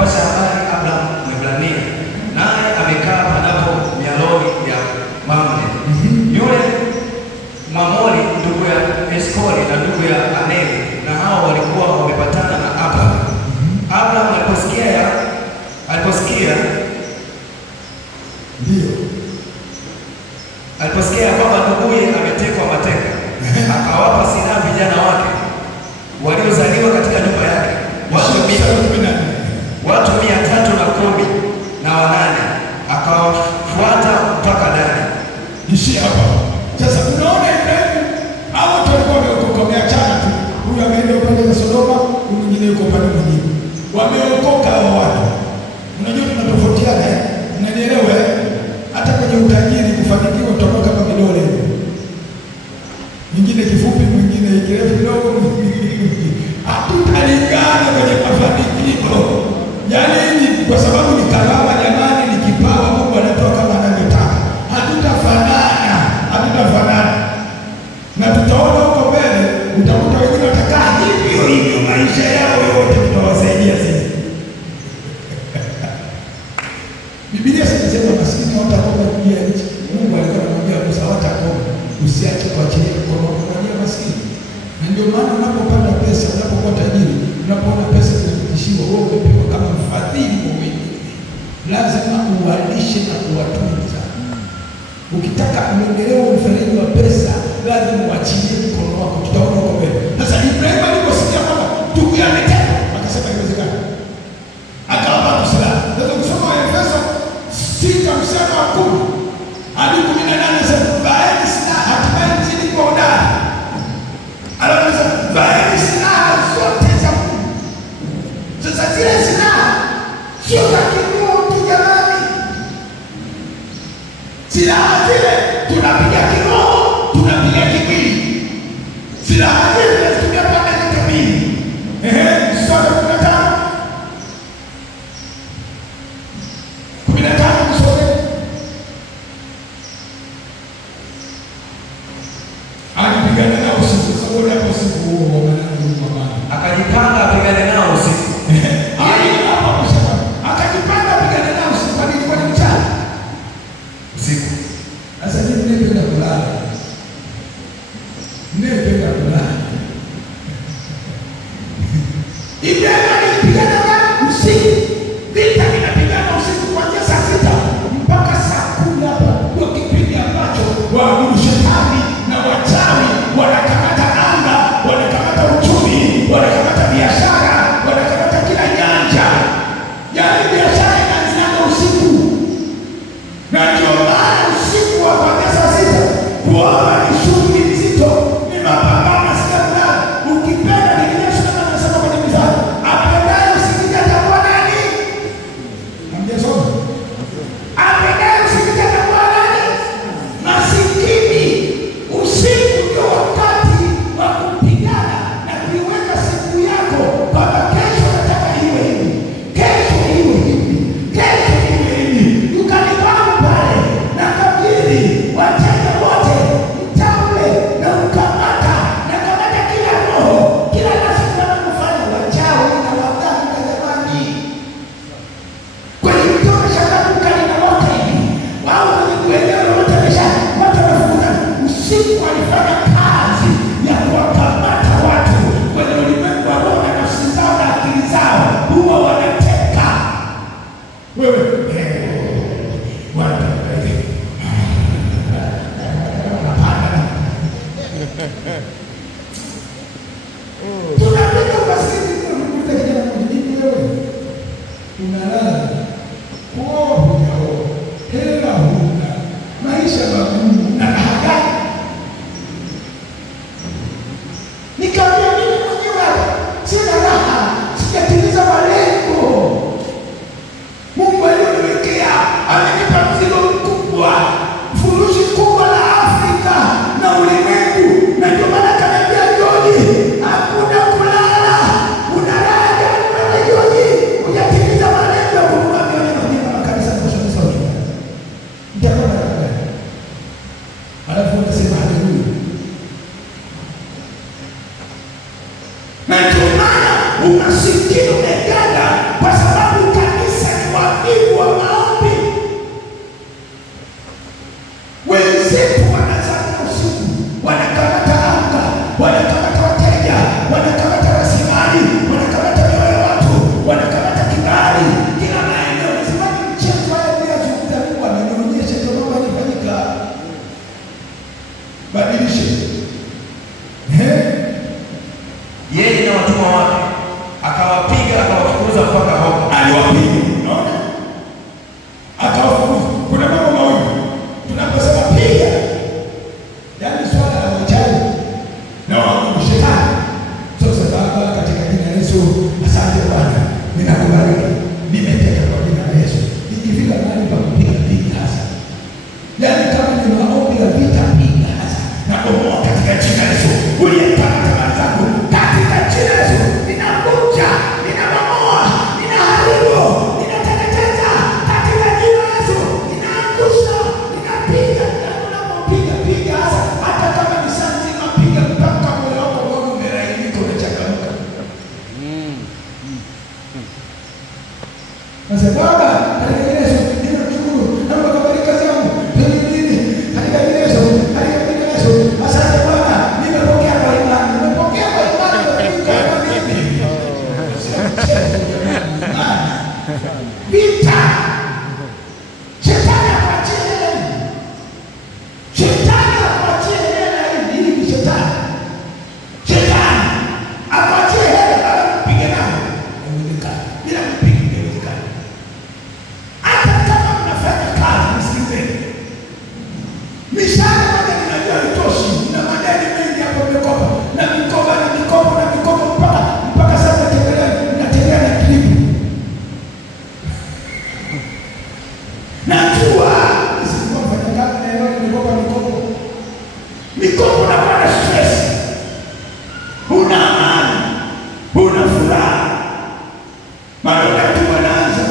akampasha habari Abraham Mwebrania, naye amekaa panapo mialoni ya Mamre. Yule Mwamori ndugu ya Eskoli na ndugu ya Aneri, na hao walikuwa wamepatana na Abraham. Abraham aliposikia kwamba nduguye ametekwa mateka, akawapa silaha vijana wake waliozaliwa katika nyumba yake, watu 318, akawafuata mpaka Dani. Ishi hapa. Sasa unaona Ibrahimu hao watu walikuwa wameachana tu. Huyu ameenda upande wa Sodoma, huyu mwingine yuko upande mwingine. Wameokoka hao watu. Unajua tunatofautiana eh? Unanielewa eh? Hata kwenye utajiri kufanikiwa kutoka kama vidole. Mwingine kifupi, mwingine kirefu kidogo. Hatutalingana kwenye mafanikio. Yaani kwa sababu ni karama jamani, ni kipawa Mungu anatoa kama anavyotaka. Hatutafanana. Na tutaona huko mbele, utakuta wengine watakaa hivyo maisha yao yote, tutawasaidia sisi. Biblia inasema maskini hawatakoma juu ya nchi. Mungu alikuwa anamwambia Musa hawatakoma, usiache kuachilia mkono wako kwa maskini. Na ndio maana unapopata pesa, unapokuwa tajiri, unapoona pesa zinapitishiwa, wewe umepewa kama mfadhili wa wengine, lazima uwalishe na kuwatunza. Ukitaka uendelee mfereji wa pesa, lazima uachilie mkono wako. Tutaona huko mbele. Sasa Ibrahimu aliposikia kwamba ndugu yake ametekwa, akasema haiwezekani, akawapa silaha. Sasa kusoma Efeso 6:10 hadi 18 sasa, vaeni silaha, hatimaye mzidi kuwa hodari. Anasema vaeni silaha zote za Mungu. Sasa zile silaha sio za kimungu jamani. Silaha zile tunapiga kiroho, tunapiga kimwili. Silaha zile tunapiga pande kamili. Sura 15 msome. Alipigana nao usiku, sababu hapo usiku huo Akajipanga apigane nao usiku. Akajipanga apigane nao usiku, kwani ilikuwa ni mchana. Usiku. Sasa mimi nimependa kulala. Ibrahimu alipigana usiku. Vita vinapigana usiku kuanzia saa 6 mpaka saa 10 hapa. Kwa kipindi ambacho waabudu shetani na wachawi wanakamata anga, wanakamata uchumi, wanakamata biashara, wanakamata kila nyanja. Yaani biashara inaanza usiku. Na ndio maana usiku wa kuanzia saa 6 kuomba ni shughuli nzito, ni mapambano sana. Ukipenda Biblia inasema kwenye Mithali, apendaye usingizi atakuwa nani? Hamjasoma? Apendaye usingizi atakuwa nani? Masikini. Usiku ndio wakati wa kupigana na kuiweka siku yako kwamba kesho nataka iwe hivi, kesho iwe hivi, kesho iwe hivi. Dukani kwangu pale na kabili wateja wote mtaule na ukamata kila roho, kila nafsi wanakufanya wachawi na waganga na jamani. Kwa hiyo tumeshaka dukani na wote hivi, wao wenye kuelewa wote watafuta. Usiku walifanya kazi ya kuwakamata watu kwenye ulimwengu wa roho na nafsi zao na akili zao, huwa wanateka. Wewe tunapenda umaskini kukuta kijana mjini wewe. Unalala. Huna hela, huna maisha magumu na hagani. Nikamwambia mimi mwenyewe sina raha, sijatimiza malengo. Mungu aliniwekea, alinipa mzigo mkubwa, furushi kubwa la Afrika na ulimwengu. Na ndio maana kaniambia Joji, hakuna kulala. Unalala wewe Joji, hujatimiza malengo nimebariki, nimeteka kwa jina la Yesu. Nikifika mahali pa kupiga piga hasa, yaani kama ni maombi ya vita, piga hasa na bomoa katika jina la Yesu. Uliyepata tamaa zangu katika jina la Yesu, ninakuja, ninabomoa, ninaharibu, ninateketeza katika jina la Yesu, ninaangusha, ninapiga, ninapiga piga hasa, hata kama ni saa nzima, piga mpaka moyo wako uone umelainika, umechangamka. Nasema Baba, katika Yesu ninakushukuru, naomba kubariki kazi yangu. Nini? Katika Yesu, katika Yesu. Asante Bwana, nimepokea kwa imani. Nimepokea kwa imani kwa mimi. Vita. Shetani akuachie hela. Shetani akuachie hela hii ni shetani. Shetani akuachie hela, piga nao. Haiwezekani. Bila kupiga haiwezekani. Hata kama mnafanya kazi, msikizeni. Mishahara moja ninajua haitoshi, na madeni mengi hapo mmekopa, na mikoba na mikopo na mikopo mpaka sasa natembea na klipu. Najua nisikuwa mfanya kazi na leo nimekopa mikopo. Mikopo na kwa stress. Huna amani, huna furaha. Madonda tu wanaanza,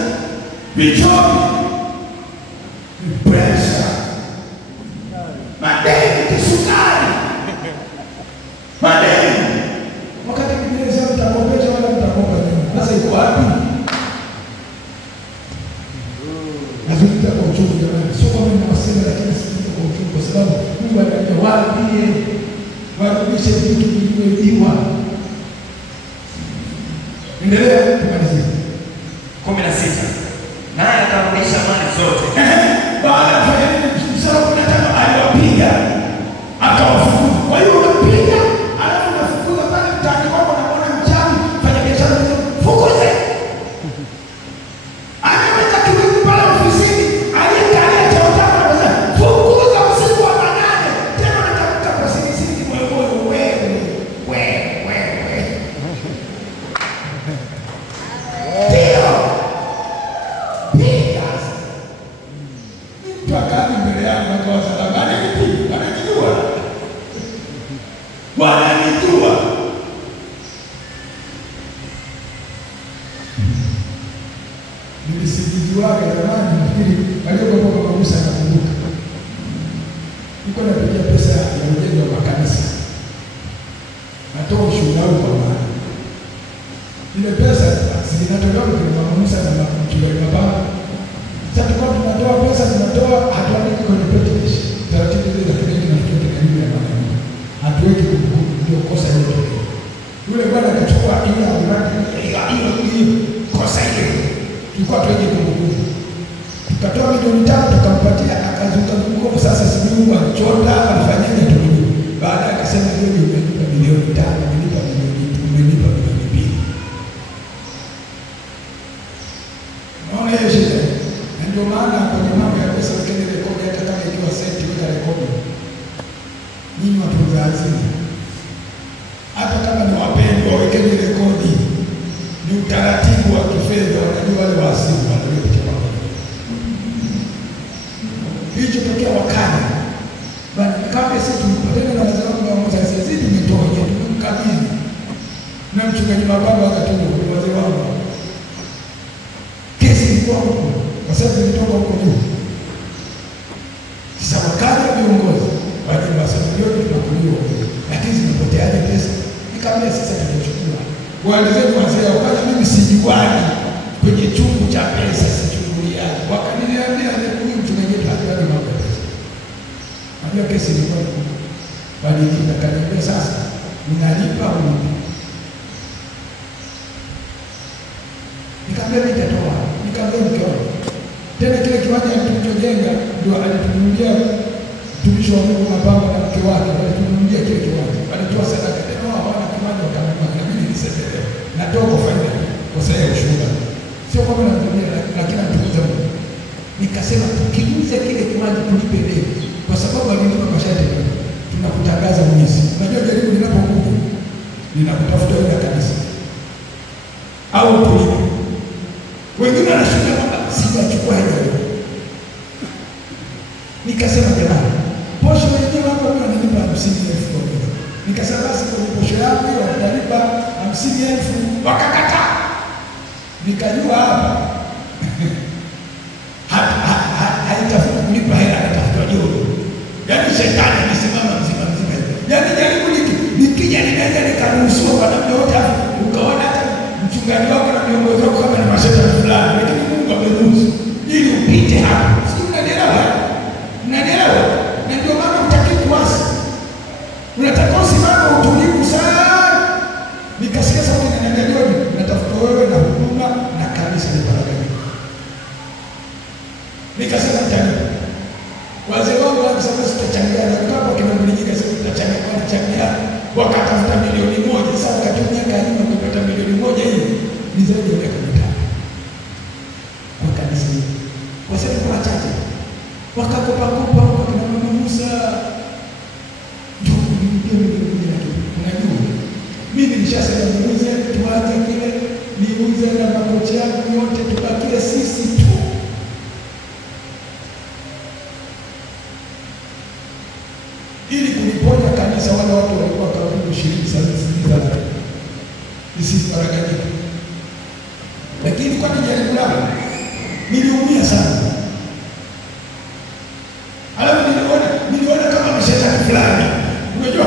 vichomi, pressure, madeni, kisukari, madeni. Wakati Biblia inasema mtakopesha wala mtakopa nini? Sasa iko wapi? Nazungumza kwa uchungu jamani. Sio kama ninawasema, lakini nazungumza kwa uchungu kwa sababu Mungu anataka waambie warudishe vitu vilivyoibiwa. Endelea kumalizia. 16. Naye akarudisha mali zote. Baada ya kufanya nini? Mstari 15 aliwapiga, akawafukuza. Kwa hiyo unapiga, alafu unafukuza pale mtaani kwako, unaona mchawi, fanya biashara hizo, fukuze. Anaweza kiwili pale ofisini, aliyekalia chao chako anaweza fukuza usiku wa manane. Tena unatafuta kwa siri moyo wewe. Ndio. Piga. Mtu akali mbele yangu kwa sababu ananijua. Wananijua. Nilisikiziwaga jamani, nafikiri waliokuwa kwa Musa nakumbuka. Niko napigia pesa ya ujenzi wa makanisa. Natoa ushuhuda kwa Bwana. Ile pesa zinatolewa kwa Mama Musa na mchungaji baba. Sasa kwa tunatoa pesa, tunatoa hatuandiki kwenye petition. Taratibu zile za kidini na kitu karibu ya Bwana. Hatuweki kumbukumbu, ndio kosa hilo. Yule bwana akachukua ile aliradi hiyo kosa hilo. Tulikuwa tuweke kumbukumbu. Tukatoa milioni 5 tukampatia, akazuka kumbukumbu. Sasa sijui Mungu alichota alifanyaje tujue. Baada akasema yeye umenipa milioni 5, umenipa milioni 2. Naona hiyo shida. Ndio maana kwenye mambo ya pesa ukende rekodi, hata kama ikiwa senti weka rekodi. Ninyi watu wa hazina, hata kama ni wapendwa, wekeni rekodi. Ni utaratibu wa kifedha, wanajua wale wasifu wanajua kitu gani. Hicho tokea wakati. Bana kama sisi tulipoteza na wazao wa Moses sisi tumetoa yetu tumkabidhi. Na mchungaji baba wakati huo wazee wangu. Kesi ilikuwa huko. Kwa sababu ilitoka huko juu. Sasa wakati viongozi wale wasema yote tunakuliwa. Lakini zimepoteaje pesa? Nikamwambia sasa tunachukua. Waelezeni wazee wakati mimi sijuani kwenye chungu cha pesa sichungulia. Wakaniambia huyu mchungaji wetu hajui mambo ya pesa. Najua kesi ilikuwa kubwa. Bali nikaniambia sasa ninalipa au nipi? Nikamwambia nitatoa. Nikamwambia mke wangu. Tena kile kiwanja tulichojenga ndio alitununulia mtumishi wa Mungu mapambo na mke wake, alitununulia kile kiwanja. Alitoa sadaka tena hawana kiwanja wakanunua. Na mimi nilisema natoa kwa faida kwa sababu ya ushuhuda. Sio kwamba natumia lakini natukuza Mungu. Nikasema tukiuza kile kiwanja tulipe leo kwa sababu alinipa masharti. Tunakutangaza mwizi. Unajua jaribu linapokuja ninakutafuta wewe kanisa. Au tulipe. Wengine wanashuhudia kwamba sijachukua hela. Nikasema jamani, posho yenyewe hapo wananipa 50,000 kwa mwezi. Nikasema basi kwa posho yangu watanipa 50,000, wakakataa. Nikajua hapa haitafuta kulipa hela, atafuta joto. Yaani shetani anasimama mzima. Yaani jaribu nikija ninaweza nikaruhusiwa kwa namna yote hapo. Ukaona hata mchungaji wako na viongozi wako kama ni mashetani fulani, lakini Mungu ameruhusu ili upite hapo. Si unanielewa? Unanielewa? Na ndio maana utaki kuasi. Unataka usimame utulivu sana. Nikasikia sauti inaniambia natafuta wewe na huduma na kanisa ni baraka. Nikasema tani. Wazee wangu wakasema sitachangia, na kama kina mlinyiga sasa tutachangia kwa changia. Wakatafuta milioni 1, sasa wakatumia karibu kupata milioni 1 hiyo. Ni zaidi ya miaka 5. Kwa kanisa hili. Wasema kwa chache. Wakakopa kwa kina Mama Musa. Unajua mimi nishasema niuze tuache kile, niuze na makochi yangu yote, tubakie sisi tu. Ili kuliponya kanisa, wale watu walikuwa karibu 20-30 isiparaganyika. Lakini kwa nijaribu langu niliumia sana. Alafu niliona kama mashetani fulani. Unajua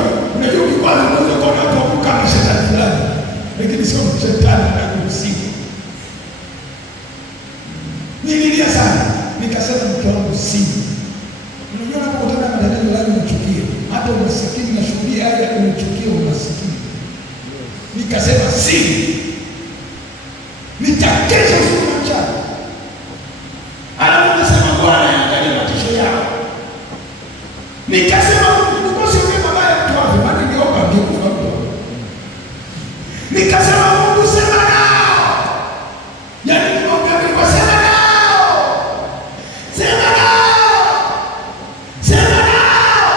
ukikwaza unaweza kuona hapo kama mashetani fulani. Lakini sio mashetani anakusifu. Nililia sana. Nikasema mke wangu simu. Unajua unapokutana na madada lazima uchukie. Hata umasikini na shughuli haya unachukia umasikini. Nikasema simu. Nitakesha usiku na mchana. Alafu nasema Bwana angalia matisho yao. Nikasema nikosi mema baya mtu wapi, maana niomba Mungu kwa Mungu. Nikasema Mungu sema nao. Yaani niomba Mungu sema nao. Sema nao. Sema nao.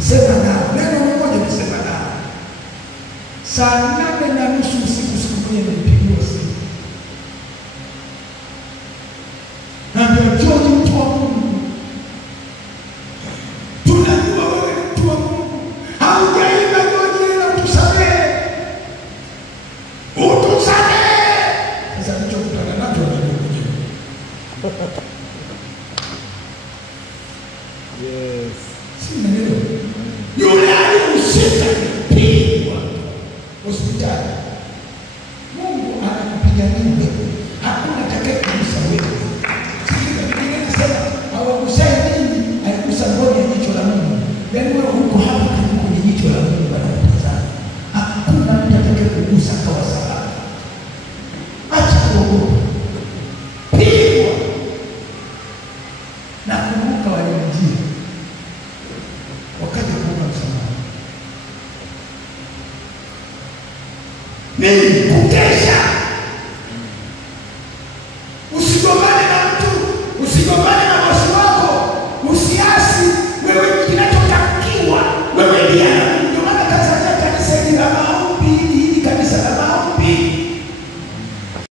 Sema nao. Neno moja kusema nao. Saa 8:30 usiku moja nilipigiwa simu. Na ndio George mtu wa Mungu. Tunajua wewe ni mtu wa Mungu. Haujaimba George na utusamehe. Utusamehe. Sasa nilichokutana nacho ndio yes. Si ndio? Yule aliyeshika pigwa hospitali. Mungu anakupigania wewe. Hakuna atakayekugusa wewe. Sisi Biblia inasema hawakusai nini, aligusa ngozi ya jicho la Mungu. Yaani wewe uko hapa kwenye jicho la Mungu anakutazama. Hakuna mtu atakayekugusa kwa sababu. Acha kuogopa. Pigwa. Na kumbuka walijia. Wakaja kuomba msamaha. Nini?